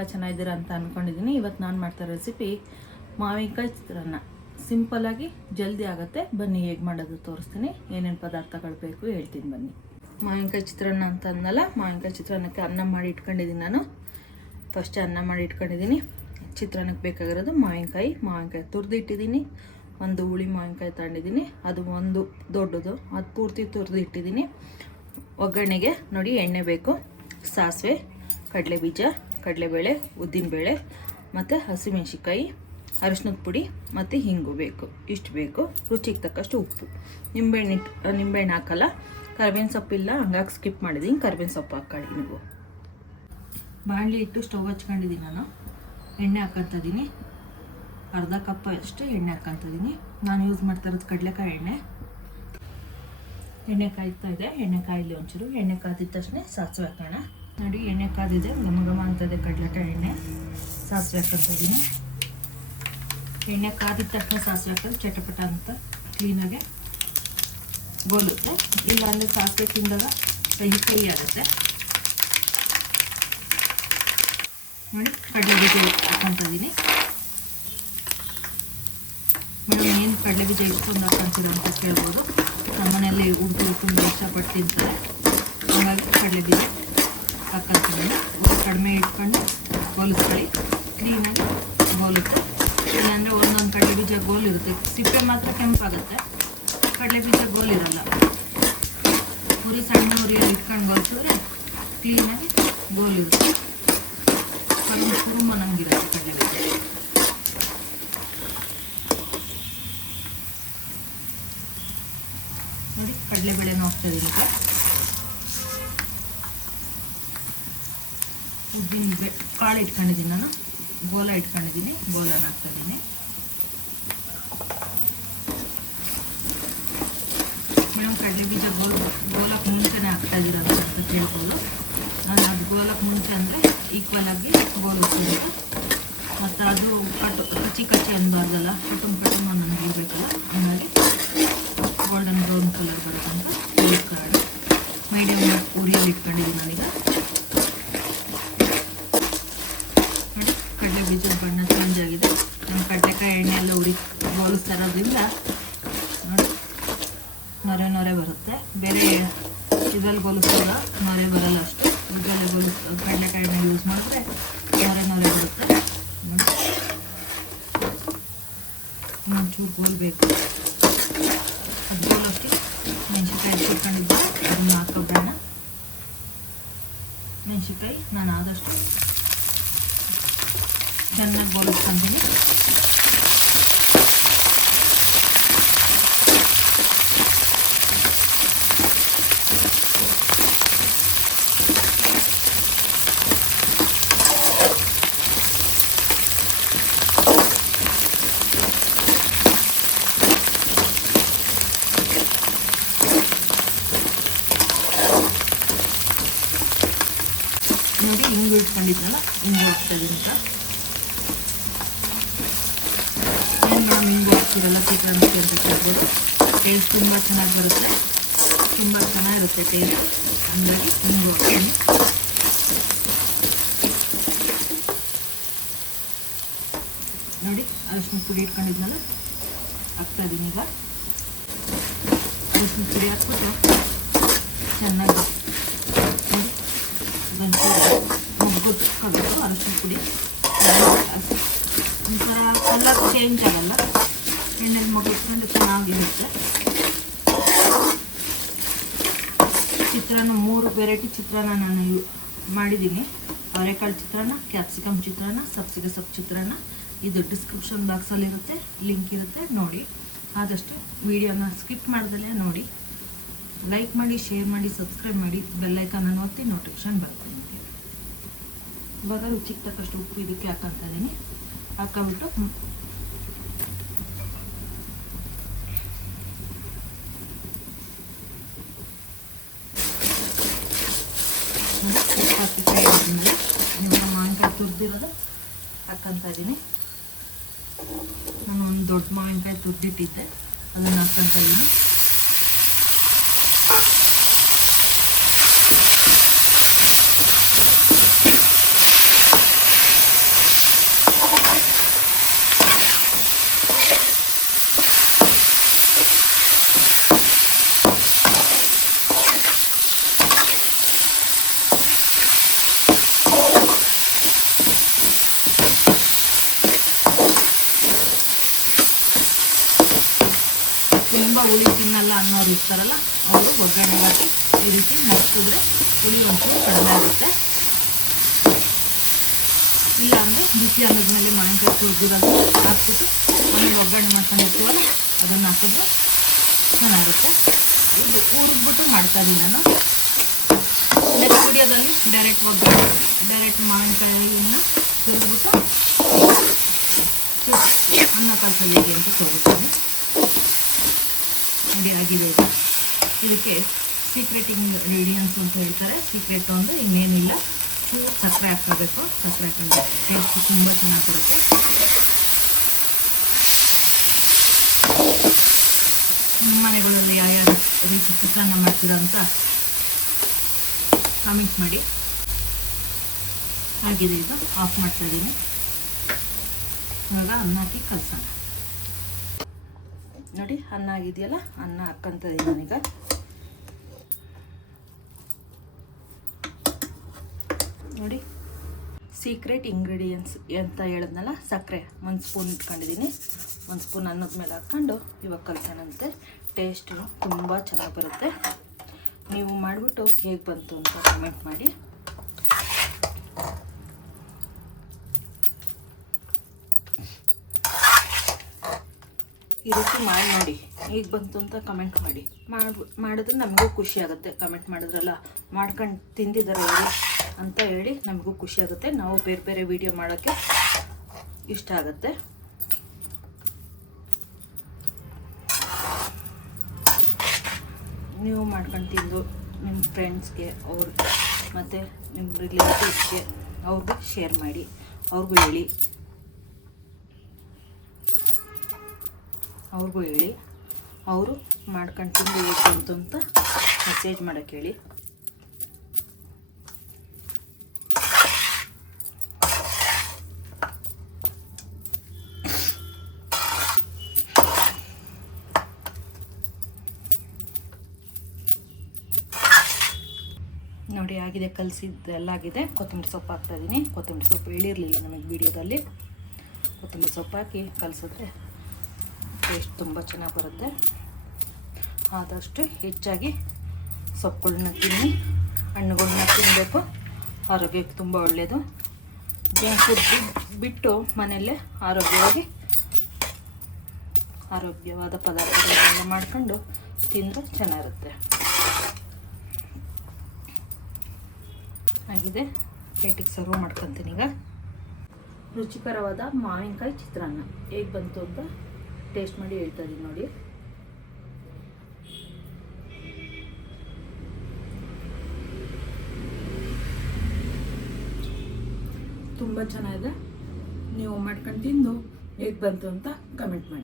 ಎಲ್ಲ ಚೆನ್ನಾಗಿದ್ದೀರಾ ಅಂತ ಅಂದ್ಕೊಂಡಿದ್ದೀನಿ. ಇವತ್ತು ನಾನು ಮಾಡ್ತಾ ರೆಸಿಪಿ ಮಾವಿನಕಾಯಿ ಚಿತ್ರಾನ್ನ. ಸಿಂಪಲ್ಲಾಗಿ ಜಲ್ದಿ ಆಗುತ್ತೆ. ಬನ್ನಿ ಹೇಗೆ ಮಾಡೋದು ತೋರಿಸ್ತೀನಿ. ಏನೇನು ಪದಾರ್ಥಗಳು ಬೇಕು ಹೇಳ್ತೀನಿ ಬನ್ನಿ. ಮಾವಿನಕಾಯಿ ಚಿತ್ರಾನ್ನ ಅಂತ ಅಂದಲ್ಲ, ಮಾವಿನಕಾಯಿ ಚಿತ್ರಾನ್ನಕ್ಕೆ ಅನ್ನ ಮಾಡಿ ಇಟ್ಕೊಂಡಿದ್ದೀನಿ. ನಾನು ಫಸ್ಟ್ ಅನ್ನ ಮಾಡಿ ಇಟ್ಕೊಂಡಿದ್ದೀನಿ. ಚಿತ್ರಾನ್ನಕ್ಕೆ ಬೇಕಾಗಿರೋದು ಮಾವಿನಕಾಯಿ ತುರಿದು ಇಟ್ಟಿದ್ದೀನಿ. ಒಂದು ಹುಳಿ ಮಾವಿನಕಾಯಿ ತಗೊಂಡಿದ್ದೀನಿ, ಅದು ಒಂದು ದೊಡ್ಡದು, ಅದು ಪೂರ್ತಿ ತುರಿದು ಇಟ್ಟಿದ್ದೀನಿ. ಒಗ್ಗರಣೆಗೆ ನೋಡಿ ಎಣ್ಣೆ ಬೇಕು, ಸಾಸಿವೆ, ಕಡಲೆಬೀಜ, ಕಡಲೆಬೇಳೆ, ಉದ್ದಿನಬೇಳೆ ಮತ್ತು ಹಸಿಮೆಣಸಿನ್ಕಾಯಿ, ಅರಿಶಿನದ ಪುಡಿ ಮತ್ತು ಹಿಂಗು ಬೇಕು. ಇಷ್ಟು ಬೇಕು. ರುಚಿಗೆ ತಕ್ಕಷ್ಟು ಉಪ್ಪು. ನಿಂಬೆಹಣ್ಣು ಹಾಕಲ್ಲ, ಕರಿಬೇವಿನ ಸೊಪ್ಪಿಲ್ಲ, ಹಂಗಾಗಿ ಸ್ಕಿಪ್ ಮಾಡಿದ್ದೀನಿ. ಕರಿಬೇವಿನ ಸೊಪ್ಪು ಹಾಕ್ಕೊಳ್ಳಿ. ನೀವು ಬಾಣಲಿ ಇಟ್ಟು ಸ್ಟವ್ ಹಚ್ಕೊಂಡಿದ್ದೀನಿ. ನಾನು ಎಣ್ಣೆ ಹಾಕ್ಕೊತಿದ್ದೀನಿ. ಅರ್ಧ ಕಪ್ ಅಷ್ಟು ಎಣ್ಣೆ ಹಾಕ್ಕೊತಿದ್ದೀನಿ. ನಾನು ಯೂಸ್ ಮಾಡ್ತಾ ಇರೋದು ಕಡಲೆಕಾಯಿ ಎಣ್ಣೆ. ಎಣ್ಣೆ ಕಾಯ್ತಾ ಇದೆ. ಎಣ್ಣೆ ಕಾಯಿಲಿ ಒಂಚೂರು. ಎಣ್ಣೆ ಕಾದಿದ ತಕ್ಷಣ ಸಾಸಿವೆ ಹಾಕೋಣ. ನೋಡಿ ಎಣ್ಣೆ ಕಾದಿದೆ, ಘಮ ಅಂತದೆ ಕಡಲೆಕಾಯಿ ಎಣ್ಣೆ. ಸಾಸಿವೆ ಹಾಕ್ಕೊತಿದ್ದೀನಿ. ಎಣ್ಣೆ ಕಾದಿದ ತಕ್ಷಣ ಸಾಸಿವೆ ಹಾಕೋದು ಚಟಪಟ ಅಂತ ಕ್ಲೀನಾಗೆ ಗೋಲುತ್ತೆ. ಇಲ್ಲಾಂದರೆ ಸಾಸಿವೆ ತಿಂದಾಗ ಕಹಿ ಆಗುತ್ತೆ. ನೋಡಿ ಕಡಲೆಬೀಜ ಹಾಕ್ಕೊತಿದ್ದೀನಿ. ಮೇಡಮ್ ಏನು ಕಡಲೆಬೀಜ ಇಟ್ಕೊಂಡು ಹಾಕ್ಕೊಂತೀರ ಅಂತ ಕೇಳ್ಬೋದು. ನಮ್ಮನೆಯಲ್ಲಿ ಹುಡುಗರು ತುಂಬ ಇಷ್ಟಪಟ್ಟು ತಿಂತಾರೆ, ಹಾಗಾಗಿ ಕಡಲೆಬೀಜ ಹಾಕ್ಕೊತಿದ್ದೀನಿ. ಕಡಿಮೆ ಇಟ್ಕೊಂಡು ಗೋಲಿಸ್ಕೊಳ್ಳಿ. ಕ್ಲೀನಾಗಿ ಗೋಲುತ್ತೆ. ಇಲ್ಲಾಂದರೆ ಒಂದೊಂದು ಕಡಲೆಬೀಜ ಗೋಲಿರುತ್ತೆ, ಸಿಪ್ಪೆ ಮಾತ್ರ ಕೆಂಪಾಗುತ್ತೆ, ಕಡಲೆಬೀಜ ಗೋಲಿರಲ್ಲ. ಸಣ್ಣ ಉರಿಯಲ್ಲಿ ಇಟ್ಕೊಂಡು ಗೋಲಿಸಿದ್ರೆ ಕ್ಲೀನಾಗಿ ಗೋಲಿರುತ್ತೆ. ಕುರುಮನಂಗಿರುತ್ತೆ ಕಡಲೆಬೀಜ. ನೋಡಿ ಕಡಲೆಬೇಳೆನೂ ಹಾಕ್ತಾಯಿದ್ದೀನಿ. ಈಗ ಉದ್ದಿನ ಕಾಳು ಇಟ್ಕೊಂಡಿದ್ದೀನಿ. ನಾನು ಗೋಲ ಇಟ್ಕೊಂಡಿದ್ದೀನಿ, ಗೋಲನ ಹಾಕ್ತಾಯಿದ್ದೀನಿ. ಮೇಡಮ್ ಕಡಲೆಬೀಜ ಗೋಲಕ್ಕೆ ಮುಂಚೆನೇ ಹಾಕ್ತಾಯಿದ್ದೀರ ಅಂತ ಕೇಳ್ಬೋದು. ನಾನು ಅದು ಗೋಲಕ್ಕೆ ಮುಂಚೆ ಅಂದರೆ ಈಕ್ವಲ್ ಆಗಿ ಗೋಲಿಸ್ತೀನಿ. ಮತ್ತು ಅದು ಕಚ್ಚಿ ಅನ್ನಬಾರ್ದಲ್ಲ, ಕಟುಮ್ ನನಗೆ ಇರಬೇಕಲ್ಲ, ಹಂಗಾಗಿ ಗೋಲ್ಡನ್ ಬ್ರೌನ್ ಕಲರ್ ಬರೋದಂತ ಗೋಲಿಸ್ಕೊಳ್ಳೋಣ. ಮೀಡಿಯಮ್ ಉರಿಯಲ್ಲಿ ಇಟ್ಕೊಂಡಿದ್ದೀನಿ ನಾನೀಗ. ನೋಡಿ ಕಡಲೆಬೀಜದ ಬಣ್ಣ ಚೇಂಜ್ ಆಗಿದೆ. ನಮ್ಮ ಕಡಲೆಕಾಯಿ ಎಣ್ಣೆ ಎಲ್ಲ ಗೋಲಿಸ್ತಾ ಇರೋದ್ರಿಂದ ನೋಡಿ ನೊರೆ ಬರುತ್ತೆ. ಬೇರೆ ಇದರಲ್ಲಿ ಗೋಲಿಸಿದಾಗ ನೊರೆ ಬರಲ್ಲ ಅಷ್ಟು. ಇದರಲ್ಲಿ ಕಡಲೆಕಾಯಿ ಎಣ್ಣೆ ಯೂಸ್ ಮಾಡಿದ್ರೆ ನೊರೆ ಬರುತ್ತೆ. ಒಂಚೂರು ಗೋಲ್ಬೇಕು. ಅದು ಗೋಲಕ್ಕೆ ಮೆಣಸಿನ್ಕಾಯಿ ಇಟ್ಕೊಂಡಿದ್ದೆ, ಅದನ್ನು ಹಾಕೋಬೇಡ. ಮೆಣಸಿನ್ಕಾಯಿ ನಾನು ಆದಷ್ಟು ಚೆನ್ನಾಗಿ ಗೋಲಿಸ್ಕೊತೀನಿ. ನೋಡಿ ಹಿಂಗು ಇಟ್ಕೊಂಡಿದ್ನಲ್ಲ, ಹಿಂಗು ಹಾಕ್ತಾಯಿದ್ದೀನಿ ಅಂತ. ಏನು ಮೇಡಮ್ ಹಿಂಗು ಹಾಕ್ತಿರಲ್ಲ ಚಿತ್ರಾನ್ನಕ್ಕೆ ಅಂತ ಕೇಳ್ಬೋದು. ಟೇಸ್ಟ್ ತುಂಬ ಚೆನ್ನಾಗಿ ಬರುತ್ತೆ, ತುಂಬ ಚೆನ್ನಾಗಿರುತ್ತೆ ಟೇಸ್ಟ್, ಹಂಗಾಗಿ ಹಿಂಗು ಹಾಕ್ತೀನಿ. ನೋಡಿ ಅರಿಶಿನ ಪುಡಿ ಇಟ್ಕೊಂಡಿದ್ನಲ್ಲ ಹಾಕ್ತಾಯಿದ್ದೀನಿ. ಈಗ ಅರಿಶಿನ ಪುಡಿ ಹಾಕ್ಬಿಟ್ಟು ಚೆನ್ನಾಗಿ ಮುಗ್ಗುತ್ಕೋಬೇಕು. ಅರಿಶಿನ ಪುಡಿ ಒಂಥರ ಕಲರ್ ಚೇಂಜ್ ಆಗಲ್ಲ, ಎಣ್ಣೆಲಿ ಮುಗಿಸ್ಕೊಂಡು ಚೆನ್ನಾಗಿರುತ್ತೆ. ಚಿತ್ರಾನ್ನ 3 ವೆರೈಟಿ ಚಿತ್ರಾನ್ನ ನಾನು ಮಾಡಿದ್ದೀನಿ. ಅವರೆಕಾಳು ಚಿತ್ರಾನ್ನ, ಕ್ಯಾಪ್ಸಿಕಮ್ ಚಿತ್ರಾನ್ನ, ಸಬ್ಸಿಗೆ ಸೊಪ್ಪು ಚಿತ್ರಾನ್ನ. ಇದು ಡಿಸ್ಕ್ರಿಪ್ಷನ್ ಬಾಕ್ಸಲ್ಲಿರುತ್ತೆ, ಲಿಂಕ್ ಇರುತ್ತೆ, ನೋಡಿ. ಆದಷ್ಟು ವಿಡಿಯೋನ ಸ್ಕಿಪ್ ಮಾಡ್ದಲೇ ನೋಡಿ. ಲೈಕ್ ಮಾಡಿ, ಶೇರ್ ಮಾಡಿ, ಸಬ್ಸ್ಕ್ರೈಬ್ ಮಾಡಿ, ಬೆಲ್ಲೈಕನನ್ನು ಒತ್ತಿ ನೋಟಿಫಿಕೇಶನ್ ಬರುತ್ತೆ ನಿಮಗೆ. ಇವಾಗ ರುಚಿಗೆ ತಕ್ಕಷ್ಟು ಉಪ್ಪು ಇದಕ್ಕೆ ಹಾಕ್ಕೊತಾ ಇದ್ದೀನಿ. ಹಾಕೊಂಬಿಟ್ಟು ಉಪ್ಪು ಹಾಕಿ ಫ್ರೈ ಆದಮೇಲೆ ಇವಾಗ ಮಾವಿನಕಾಯಿ ತುರಿದಿರೋದು ಹಾಕ್ಕೊತಾ ಇದ್ದೀನಿ. ನಾನು ಒಂದು ದೊಡ್ಡ ಮಾವಿನಕಾಯಿ ತುರಿದಿಟ್ಟಿದ್ದೆ, ಅದನ್ನು ಹಾಕ್ಕೊತಾ ಇದ್ದೀನಿ. ಇರ್ತಾರಲ್ಲ ಅವರು ಒಗ್ಗರಣೆ ಹಾಕಿ ಈ ರೀತಿ ಮರ್ಸಿದ್ರೆ ಹುಳಿ ಒಂಚೂರು ಕಡಿಮೆ ಆಗುತ್ತೆ. ಇಲ್ಲ ಅಂದರೆ ಬಿಸಿ ಅನ್ನೋದ್ಮೇಲೆ ಮಾವಿನಕಾಯಿ ತುರಿದಿರೋದು ಹಾಕ್ಬಿಟ್ಟು ಆಮೇಲೆ ಒಗ್ಗರಣೆ ಮಾಡ್ಕೊಂಡಿರ್ತೀವಲ್ಲ ಅದನ್ನು ಹಾಕಿದ್ರೆ ಚೆನ್ನಾಗುತ್ತೆ. ಇದು ಹುರಿದ್ಬಿಟ್ಟು ಮಾಡ್ತಾಯಿದ್ದೀನಿ ನಾನು. ನೆಕ್ಸ್ಟ್ ವಿಡಿಯೋದಲ್ಲಿ ಡೈರೆಕ್ಟ್ ಒಗ್ಗರಣೆ ಡೈರೆಕ್ಟ್ ಮಾವಿನಕಾಯಿಯನ್ನು ತುರಿದ್ಬಿಟ್ಟು ಅನ್ನ ಕಲ್ಸೋದು ಹೇಗೆ ಅಂತ ತೋರಿಸ್ತೀನಿ. ರೆಡಿ ಆಗಿದೆ ಇದು. ಇದಕ್ಕೆ ಸೀಕ್ರೆಟ್ ಇಂಗ್ರೀಡಿಯೆಂಟ್ಸ್ ಅಂತ ಹೇಳ್ತಾರೆ. ಸೀಕ್ರೆಟು ಅಂದರೆ ಇನ್ನೇನಿಲ್ಲ, ಚೂರು ಸಕ್ಕರೆ ಹಾಕ್ಕೋಬೇಕು. ಸಕ್ಕರೆ ಹಾಕೊಂಡ್ರೆ ಟೇಸ್ಟ್ ತುಂಬ ಚೆನ್ನಾಗಿ ಬರುತ್ತೆ. ನಿಮ್ಮ ಮನೆಗಳಲ್ಲಿ ಯಾವ್ಯಾವ ರೀತಿ ಚಿತ್ರಾನ್ನ ಮಾಡ್ತೀರಾ ಅಂತ ಕಮೆಂಟ್ ಮಾಡಿ. ಆಗಿದೆ ಇದು, ಆಫ್ ಮಾಡ್ತಾಯಿದ್ದೀನಿ. ಇವಾಗ ಅನ್ನ ಹಾಕಿ ಕಲಸೋಣ. ನೋಡಿ ಅನ್ನ ಆಗಿದೆಯಲ್ಲ, ಅನ್ನ ಹಾಕ್ಕಂತ ಇದ್ದೀನಿ ನಾನೀಗ. ನೋಡಿ ಸೀಕ್ರೆಟ್ ಇಂಗ್ರೀಡಿಯೆಂಟ್ಸ್ ಅಂತ ಹೇಳಿದ್ನಲ್ಲ, ಸಕ್ಕರೆ 1 ಸ್ಪೂನ್ ಇಟ್ಕೊಂಡಿದ್ದೀನಿ. 1 ಸ್ಪೂನ್ ಅನ್ನದ ಮೇಲೆ ಹಾಕ್ಕೊಂಡು ಇವಾಗ ಕಲಸೋಣಂತೆ. ಟೇಸ್ಟು ತುಂಬ ಚೆನ್ನಾಗಿ ಬರುತ್ತೆ. ನೀವು ಮಾಡಿಬಿಟ್ಟು ಹೇಗೆ ಬಂತು ಅಂತ ಕಮೆಂಟ್ ಮಾಡಿ. ಈ ರೀತಿ ಮಾಡಿ ನೋಡಿ ಹೇಗೆ ಬಂತು ಅಂತ ಕಮೆಂಟ್ ಮಾಡಿ. ಮಾಡಿದ್ರೆ ನಮಗೂ ಖುಷಿ ಆಗುತ್ತೆ. ಕಮೆಂಟ್ ಮಾಡಿದ್ರಲ್ಲ, ಮಾಡ್ಕೊಂಡು ತಿಂದಿದ್ದಾರೆ ಇವರು ಅಂತ ಹೇಳಿ ನಮಗೂ ಖುಷಿ ಆಗುತ್ತೆ. ನಾವು ಬೇರೆ ಬೇರೆ ವಿಡಿಯೋ ಮಾಡೋಕ್ಕೆ ಇಷ್ಟ ಆಗುತ್ತೆ. ನೀವು ಮಾಡ್ಕೊಂಡು ತಿಂದು ನಿಮ್ಮ ಫ್ರೆಂಡ್ಸ್ಗೆ ಅವ್ರಿಗೆ ಮತ್ತು ನಿಮ್ಮ ರಿಲೇಟಿವ್ಸ್ಗೆ ಅವ್ರಿಗೂ ಶೇರ್ ಮಾಡಿ, ಅವ್ರಿಗೂ ಹೇಳಿ ಅವರು ಮಾಡ್ಕೊಂಡು ತಿಂದು ಹೇಗೆ ಬಂತು ಅಂತ ಮೆಸೇಜ್ ಮಾಡೋಕ್ಕೆ ಹೇಳಿ. ನೋಡಿ ಆಗಿದೆ, ಕಲಸಿದ್ದೆಲ್ಲ ಆಗಿದೆ. ಕೊತ್ತಂಬರಿ ಸೊಪ್ಪು ಹಾಕ್ತಾಯಿದ್ದೀನಿ. ಕೊತ್ತಂಬರಿ ಸೊಪ್ಪು ಹೇಳಿರಲಿಲ್ಲ ನಮಗೆ ವಿಡಿಯೋದಲ್ಲಿ. ಕೊತ್ತಂಬರಿ ಸೊಪ್ಪು ಹಾಕಿ ಕಲಸಿದ್ರೆ ಟೇಸ್ಟ್ ತುಂಬ ಚೆನ್ನಾಗಿ ಬರುತ್ತೆ. ಆದಷ್ಟು ಹೆಚ್ಚಾಗಿ ಸೊಪ್ಪುಗಳನ್ನ ತಿನ್ನಿ, ಹಣ್ಣುಗಳನ್ನ ತಿನ್ನಬೇಕು. ಆರೋಗ್ಯಕ್ಕೆ ತುಂಬ ಒಳ್ಳೆಯದು. ಜಂಕ್ ಫುಡ್ ಬಿಟ್ಟು ಮನೆಯಲ್ಲೇ ಆರೋಗ್ಯವಾದ ಪದಾರ್ಥಗಳನ್ನೆಲ್ಲ ಮಾಡ್ಕೊಂಡು ತಿಂದರೆ ಚೆನ್ನಾಗಿರುತ್ತೆ. ಆಗಿದೆ, ಪ್ಲೇಟಿಗೆ ಸರ್ವ್ ಮಾಡ್ಕೊತೀನಿ ಈಗ. ರುಚಿಕರವಾದ ಮಾವಿನಕಾಯಿ ಚಿತ್ರಾನ್ನ ಹೇಗೆ ಬಂತು ಅಂತ ಟೇಸ್ಟ್ ಮಾಡಿ ಹೇಳ್ತಾ ಇದ್ದೀನಿ ನೋಡಿ. ತುಂಬ ಚೆನ್ನಾಗಿದೆ. ನೀವು ಮಾಡ್ಕೊಂಡು ತಿಂದು ಹೇಗೆ ಬಂತು ಅಂತ ಕಮೆಂಟ್ ಮಾಡಿ.